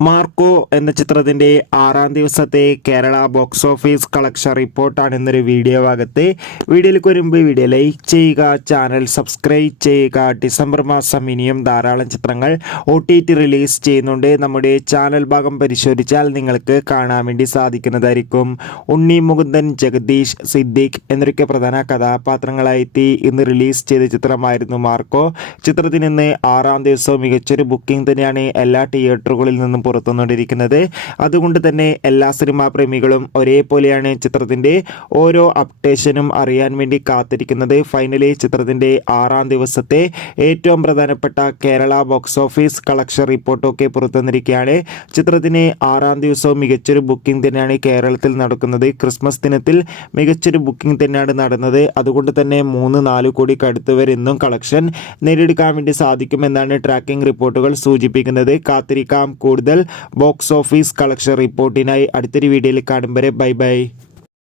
Marco എന്ന ചിത്രത്തിൻ്റെ 6-ാം ദിവസത്തെ കേരള ബോക്സ് ഓഫീസ് കളക്ഷൻ റിപ്പോർട്ടാണ് ഇന്നൊരു വീഡിയോ ഭാഗത്ത്. വീഡിയോയിലേക്ക് വരുമ്പോൾ വീഡിയോ ലൈക്ക് ചെയ്യുക, ചാനൽ സബ്സ്ക്രൈബ് ചെയ്യുക. ഡിസംബർ മാസം ഇനിയും ധാരാളം ചിത്രങ്ങൾ OTT റിലീസ് ചെയ്യുന്നുണ്ട്. നമ്മുടെ ചാനൽ ഭാഗം പരിശോധിച്ചാൽ നിങ്ങൾക്ക് കാണാൻ വേണ്ടി സാധിക്കുന്നതായിരിക്കും. ഉണ്ണി മുകുന്ദൻ, ജഗദീഷ്, സിദ്ദീഖ് എന്നൊക്കെ പ്രധാന കഥാപാത്രങ്ങളായി ഇന്ന് റിലീസ് ചെയ്ത ചിത്രമായിരുന്നു മാർക്കോ. ചിത്രത്തിന് ഇന്ന് 6-ാം ദിവസവും മികച്ചൊരു ബുക്കിംഗ് തന്നെയാണ് എല്ലാ തിയേറ്ററുകളിൽ നിന്നും പുറത്തുകൊണ്ടിരിക്കുന്നത്. അതുകൊണ്ട് തന്നെ എല്ലാ സിനിമാ പ്രേമികളും ഒരേപോലെയാണ് ചിത്രത്തിൻ്റെ ഓരോ അപ്ഡേഷനും അറിയാൻ വേണ്ടി കാത്തിരിക്കുന്നത്. ഫൈനലി ചിത്രത്തിൻ്റെ 6-ാം ദിവസത്തെ ഏറ്റവും പ്രധാനപ്പെട്ട കേരള ബോക്സ് ഓഫീസ് കളക്ഷൻ റിപ്പോർട്ടൊക്കെ പുറത്തുവന്നിരിക്കുകയാണ്. ചിത്രത്തിന് 6-ാം ദിവസവും മികച്ചൊരു ബുക്കിംഗ് തന്നെയാണ് കേരളത്തിൽ നടക്കുന്നത്. ക്രിസ്മസ് ദിനത്തിൽ മികച്ചൊരു ബുക്കിംഗ് തന്നെയാണ് നടന്നത്. അതുകൊണ്ട് തന്നെ 3-4 കോടിക്ക് അടുത്ത് വരെ ഇന്നും കളക്ഷൻ നേടിയെടുക്കാൻ വേണ്ടി സാധിക്കുമെന്നാണ് ട്രാക്കിംഗ് റിപ്പോർട്ടുകൾ സൂചിപ്പിക്കുന്നത്. കാത്തിരിക്കാം കൂടുതൽ ബോക്സ് ഓഫീസ് കളക്ഷൻ റിപ്പോർട്ടിനായി. അടുത്തൊരു വീഡിയോയിൽ കാണും വരെ ബൈ ബൈ.